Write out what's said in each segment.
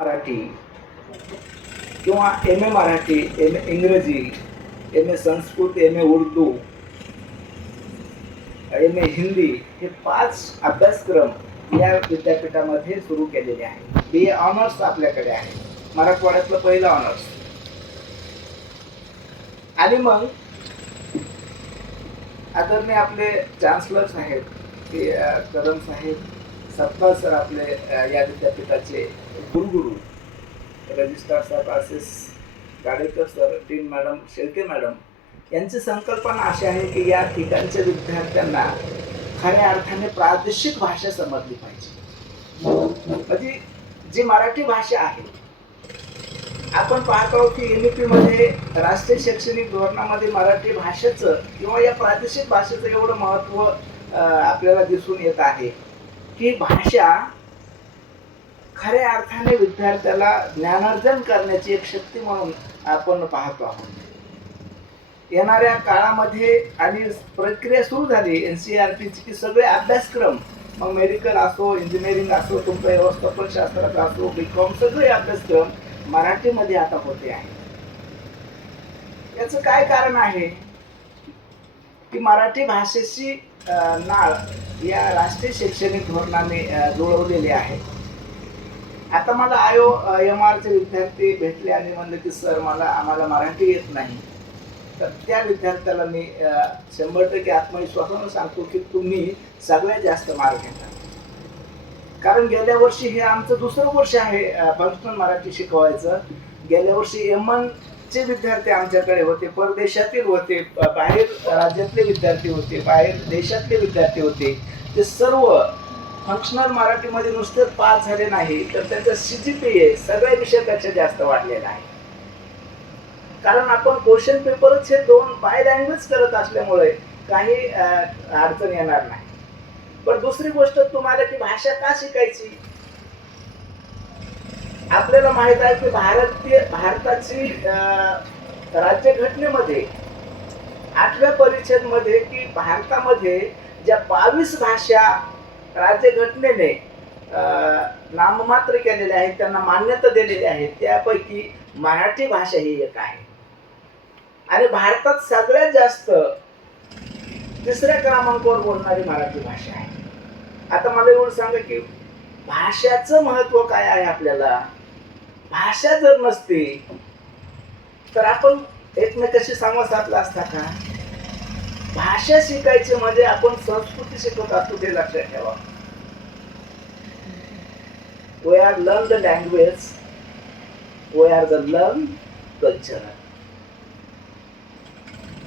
मराठी किंवा M A Marathi, M A इंग्रजी, M A Sanskrit, M A Urdu, M A Hindi हे 5 अभ्यासक्रम या विद्यापीठामध्ये सुरू केलेले आहेत. BA ऑनर्स आपल्याकडे आहे, मराठवाड्यातलं पहिलं ऑनर्स. आणि मग आदरणीय आपले चान्सलर साहेब की कदम साहेब, सत्पाल सर आपले या विद्यापीठाचे गुरुगुरु, रजिस्ट्रार साहेब Ashish Gadekar sir, dean madam Shelke madam यांची संकल्पना अशी आहे की या ठिकाणच्या विद्यार्थ्यांना खऱ्या अर्थाने प्रादेशिक भाषा समजली पाहिजे. म्हणजे जी मराठी भाषा आहे, आपण पाहतो की NEP मध्ये राष्ट्रीय शैक्षणिक धोरणामध्ये मराठी भाषेचं किंवा या प्रादेशिक भाषेचं एवढं महत्त्व आपल्याला दिसून येत आहे की भाषा खऱ्या अर्थाने विद्यार्थ्याला ज्ञानार्जन करण्याची एक शक्ती म्हणून आपण पाहतो आहोत. येणाऱ्या काळामध्ये आणि प्रक्रिया सुरू झाली NCERTची की सगळे अभ्यासक्रम, मग मेडिकल असो, इंजिनिअरिंग असो, तुमचं व्यवस्थापन शास्त्रात असो, BCom, सगळे अभ्यासक्रम मराठीमध्ये आता होते आहे. याचं काय कारण आहे की मराठी भाषेची नाळ या राष्ट्रीय शैक्षणिक धोरणाने जुळवलेली आहे. आता मला IOMRचे विद्यार्थी भेटले आणि म्हणले की सर आम्हाला मराठी येत नाही. तर त्या विद्यार्थ्याला मी 100% आत्मविश्वासाने सांगतो की तुम्ही सगळ्यात जास्त मार्क घेता. कारण गेल्या वर्षी हे आमचं दुसरं वर्ष आहे फंक्शनल मराठी शिकवायचं. गेल्या वर्षी M1 चे विद्यार्थी आमच्याकडे होते, परदेशातील होते, बाहेर राज्यातले विद्यार्थी होते, बाहेर देशातले विद्यार्थी होते. ते सर्व फंक्शनल मराठीमध्ये नुसते पास झाले नाही, तर त्यांचा CGPA सगळ्या विषयापेक्षा जास्त वाढलेला आहे. कारण आपण क्वेश्चन पेपरच हे 2 बाय लँग्वेज करत असल्यामुळे काही अडचण येणार नाही. पण दुसरी गोष्ट तुम्हाला की भाषा का शिकायची. आपल्याला माहित आहे की भारताची राज्यघटनेमध्ये 8व्या परिच्छेदमध्ये की भारतामध्ये ज्या 22 भाषा राज्यघटनेने नाममात्र केलेल्या आहेत, त्यांना मान्यता दिलेली आहे, त्यापैकी मराठी भाषा ही एक आहे. आणि भारतात सगळ्यात जास्त 3ऱ्या क्रमांकावर बोलणारी मराठी भाषा आहे. आता मला एवढं सांगा की भाषाचं महत्त्व काय आहे आपल्याला. भाषा जर नसती तर आपण एकमेकाशी संवाद साधला असता का. भाषा शिकायची म्हणजे आपण संस्कृती शिकत असतो, ते लक्षात ठेवा. We are learn the language, we are the learn culture.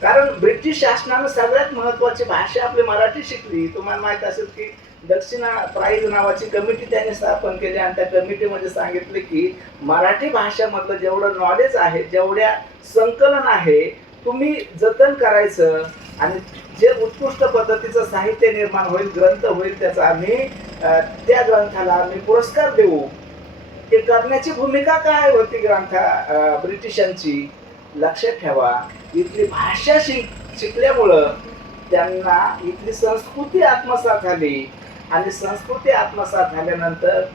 कारण ब्रिटिश शासनानं सगळ्यात महत्वाची भाषा आपली मराठी शिकली. तुम्हाला माहित असेल की दक्षिणा प्राईज नावाची कमिटी त्यांनी स्थापन केली आणि त्या कमिटीमध्ये सांगितले की मराठी भाषेमधलं जेवढं नॉलेज आहे, जेवढ्या संकलन आहे, तुम्ही जतन करायचं आणि जे उत्कृष्ट पद्धतीचं साहित्य निर्माण होईल, ग्रंथ होईल, त्याचा आम्ही त्या ग्रंथाला आम्ही पुरस्कार देऊ. हे करण्याची भूमिका काय होती ब्रिटिशांची. लक्षात ठेवा, इथली भाषा शिकल्यामुळं त्यांना इथली संस्कृती आत्मसात झाली आणि संस्कृती आत्मसात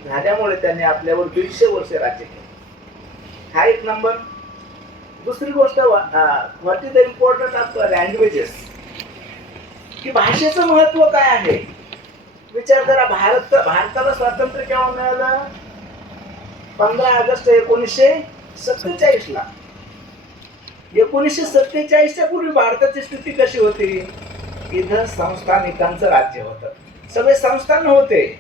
झाल्यामुळे त्यांनी आपल्यावर 150 वर्ष राज्य केले. हा एक नंबर. दुसरी गोष्ट, what is the importance of languages, की भाषेचं महत्व काय आहे. विचार करा, भारताला स्वातंत्र्य केव्हा मिळालं. 15 ऑगस्ट 1947 ला. 1947च्या पूर्वी भारताची स्थिती कशी होती. इथं संस्थानिकांचं राज्य होतं, सगळे संस्थान होते.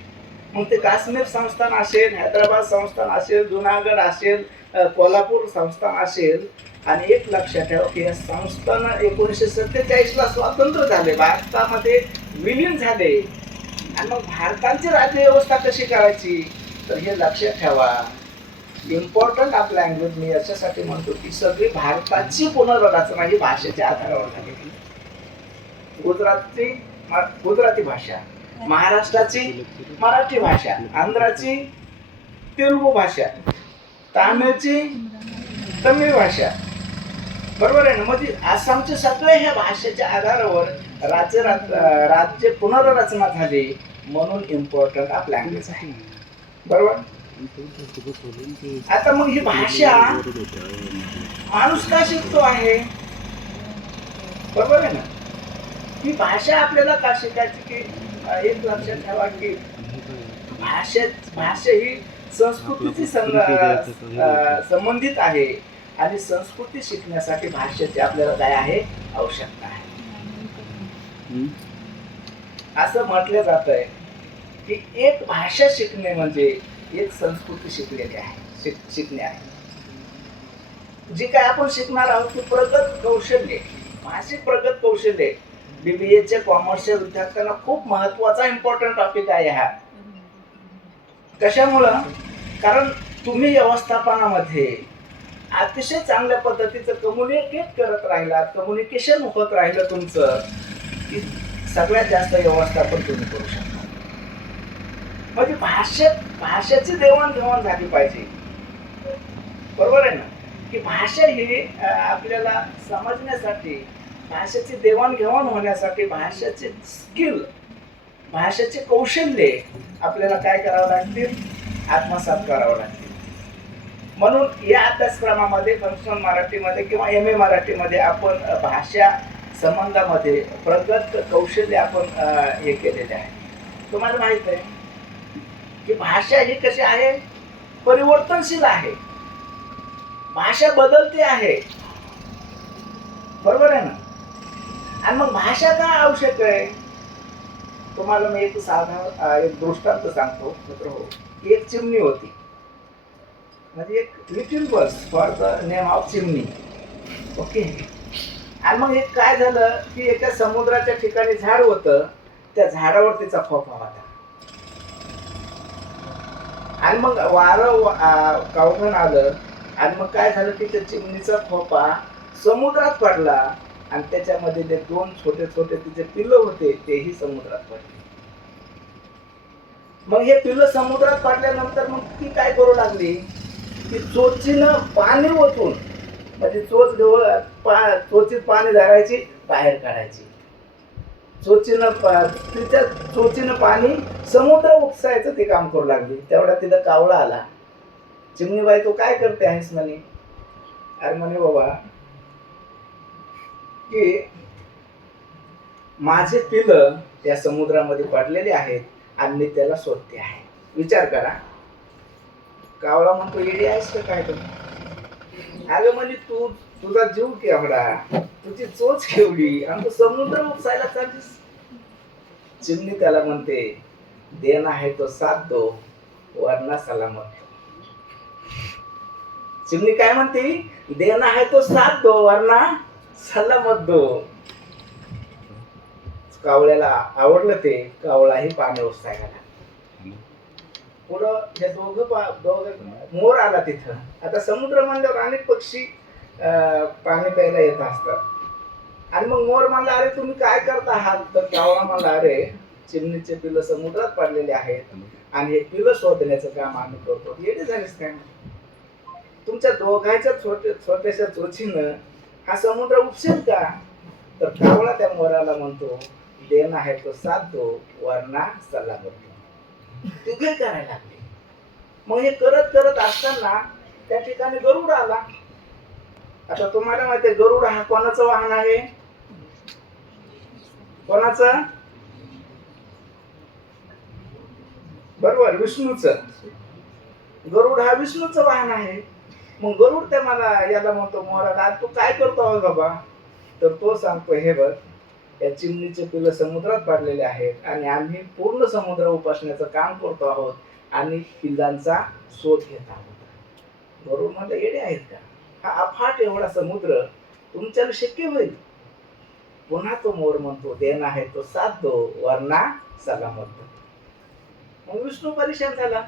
मग ते काश्मीर संस्थान असेल, हैदराबाद संस्थान असेल, जुनागड असेल, कोल्हापूर संस्थान असेल. आणि एक लक्षात ठेवा की हे संस्थान 1947 ला स्वातंत्र्य झाले, भारतामध्ये विलीन झाले. आणि मग भारताची राज्य व्यवस्था कशी करायची, तर हे लक्षात ठेवा. इम्पॉर्टंट ऑफ लँग्वेज मी याच्यासाठी म्हणतो की सगळी भारताची पुनर्रचना ही भाषेच्या आधारावर झालेली. गुजराती भाषा, महाराष्ट्राची मराठी भाषा, आंध्राची तेलुगू भाषा, तामिळची तमिळ भाषा, बरोबर आहे ना. म्हणजे आसामचे सगळे ह्या भाषेच्या आधारावर राज्य पुनर्रचना झाली. म्हणून इम्पॉर्टंट ऑफ लँग्वेज आहे, बरोबर. आता मग ही भाषा माणूस का शिकतो आहे? बरोबर आहे ना? ही भाषा आपल्याला का शिकायची की एक लक्षात ठेवा की भाषा ही संस्कृतीची संबंधित आहे आणि संस्कृती शिकण्यासाठी भाषेची आपल्याला काय आहे? आवश्यकता आहे. असं म्हटलं जात आहे की एक भाषा शिकणे म्हणजे एक संस्कृती शिकलेली आहे, शिकणे आहे. जी काय आपण शिकणार आहोत ती प्रगत कौशल्य, भाषिक प्रगत कौशल्य. बीबीएच्या कॉमर्सच्या विद्यार्थ्यांना खूप महत्वाचा इम्पॉर्टंट टॉपिक आहे हा. कशामुळं? कारण तुम्ही व्यवस्थापनामध्ये अतिशय चांगल्या पद्धतीचं कम्युनिकेट करत राहिलात, कम्युनिकेशन होत राहिलं तुमचं, की सगळ्यात जास्त व्यवस्थापन तुम्ही करू शकता. म्हणजे भाषेची देवाणघेवाण झाली पाहिजे. बरोबर आहे ना? की भाषा ही आपल्याला समजण्यासाठी, भाषेची देवाणघेवाण होण्यासाठी, भाषेचे स्किल, भाषेचे कौशल्य आपल्याला काय करावं लागतील? आत्मसात करावं लागतील. म्हणून या अभ्यासक्रमामध्ये फंक्शनल मराठीमध्ये किंवा MA मराठीमध्ये आपण भाषा संबंधामध्ये प्रगत कौशल्य आपण हे केलेले आहे. तुम्हाला माहित आहे की भाषा ही कशी आहे? परिवर्तनशील आहे. भाषा बदलते आहे. बरोबर आहे ना? आणि मग भाषा का आवश्यक आहे? तुम्हाला मी एक साधा एक दृष्टांत सांगतो मित्र हो. एक चिमणी होती, म्हणजे एक little bus for the name of चिमणी. ओके. आणि मग एक काय झालं की एका समुद्राच्या ठिकाणी झाड होतं, त्या झाडावर तिचा खोपा होता. आणि मग वारं कावघन आलं आणि मग काय झालं की त्या चिमणीचा खोपा समुद्रात पडला आणि त्याच्यामध्ये जे 2 छोटे छोटे तिचे पिल्लं होते तेही समुद्रात पडले. मग हे पिल्लं समुद्रात पडल्यानंतर मग ती काय करू लागली की चोचीनं पाणी ओतून, म्हणजे चोच चोचीत पाणी धरायची, बाहेर काढायची. तिच्या चोचीनं पाणी समुद्र उपसायचं ते काम करू लागली. तेवढा तिथं कावळा आला. चिमणीबाई तू काय करते आहेस म्हणे? अरे म्हणे बाबा की माझे पिलं त्या समुद्रामध्ये पडलेले आहेत आणि मी त्याला शोधते आहे. विचार करा. कावळा म्हणतो येडी आहेस का काय तुम्ही? अगं म्हणजे तुझा जीव केवढा, तुझी चोच केवढी आणि तू समुद्र उपसायला चाललीस. चिमणी त्याला म्हणते देना है तो साथ दो वरना सलामत. चिमणी काय म्हणते? देना है तो साथ दो वरना सलामत दो. कावळ्याला आवडलं ते. कावळाही पाणी उपसायला लागला. पुढं हे दोघं मोर आला तिथं. आता समुद्र म्हणल्यावर अनेक पक्षी पाणी प्यायला येत असतात. आणि मग मोर म्हणला अरे तुम्ही काय करता आहात? तर कावळा म्हणला अरे चिमणीचे पिलं समुद्रात पडलेले आहेत आणि हे पिलं शोधण्याचं काम आम्ही करतो. येते झालीस काय? तुमच्या दोघांच्या छोट्याशा चोचीनं हा समुद्र उपसेल का? तर कावळा त्या मोराला म्हणतो देना है तो साथ दो वरना सलामत दो. तिघे करायला लागले. मग हे करत करत असताना त्या ठिकाणी गरुड आला. आता तुम्हाला माहिती आहे गरुड हा कोणाचं वाहन आहे? कोणाचं? बरोबर, विष्णूचं. गरुड हा विष्णूचं वाहन आहे. मग गरुड त्या मला याला म्हणतो मोराला तू काय करतो आहोत बाबा? तर तो सांगतो हे बघ या चिमणीचे पिलं समुद्रात पडलेले आहेत आणि आम्ही पूर्ण समुद्र उपासण्याचं काम करतो आहोत आणि पिल्लांचा शोध घेत आहोत. गरुड म्हणलं येडे आहेत का? हा अफाट एवढा समुद्र तुमच्याला शक्य होईल? पुन्हा तो मोर म्हणतो देना है तो साथ दो वरना सलामत दो. मग विष्णू परेशान झाला.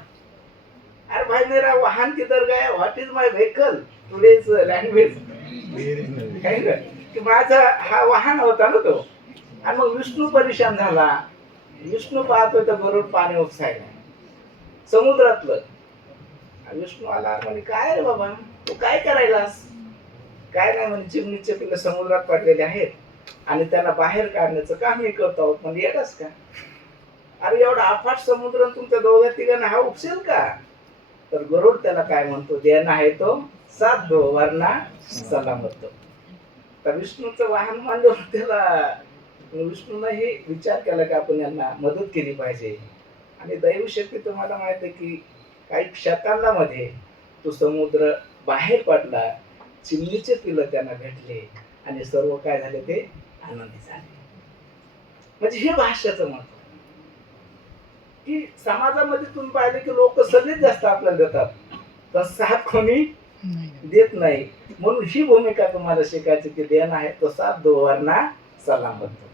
अरे भाई मेरा वाहन किधर गया? What is my vehicle? Today's language काय ना की माझा हा वाहन होता ना तो. आणि मग विष्णू परेशान झाला. विष्णू पाहतोय तर गरुड पाणी उपसायला समुद्रातलं. विष्णू आला म्हणे काय रे बाबा तू काय करायलास? काय नाही म्हणे चिमणीचे पिलं समुद्रात पडलेले आहेत आणि त्यांना बाहेर काढण्याचं काम हे करतो आहोत. म्हणजे येतच का? अरे एवढा अफाट समुद्र तुमच्या दोघा तिघांना हा उपसेल का? तर गरुड त्याला काय म्हणतो, देना आहे तो साथ दो वरना सलामत दो. तर विष्णूचं वाहन मानलं त्याला, विष्णूनं हे विचार केला की आपण यांना मदत केली पाहिजे. आणि दैवशक्ती तुम्हाला माहित आहे की काही सेकंदामध्ये तो समुद्र बाहेर पडला, चिमणीचे पिलं त्यांना भेटले आणि सर्व काय झाले ते आनंदी झाले. म्हणजे हे भाष्याचं महत्व की समाजामध्ये तुम्ही पाहिले की लोक सगळेच जास्त आपल्याला देतात, पण साथ कोणी देत नाही. म्हणून ही भूमिका तुम्हाला शिकायची की देणं आहे तो साथ दो वरना सलामत दो.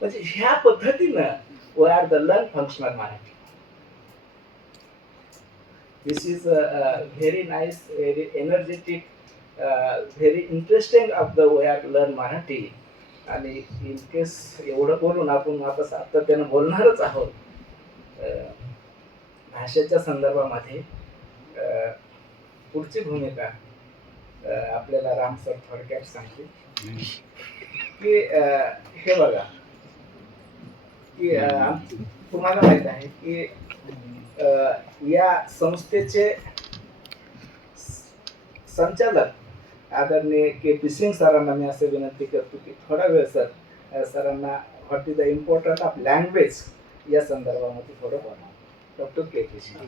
म्हणजे ह्या पद्धतीनं we are the learn functional Marathi. This is very nice, very energetic, very interesting of the we are learn Marathi. आणि इन केस एवढं बोलून आपण आता सातत्यानं बोलणारच आहोत. भाषेच्या संदर्भामध्ये पुढची भूमिका आपल्याला राम सर थोडक्यात सांगतील की हे बघा की तुम्हाला माहित आहे की या संस्थेचे संचालक आदरणीय के.पी. सिंग सरांना मी असे विनंती करतो की थोडा वेळ सर सरांना what is the importance of language या संदर्भामध्ये थोडं बोला. Doctor K P. सिंग.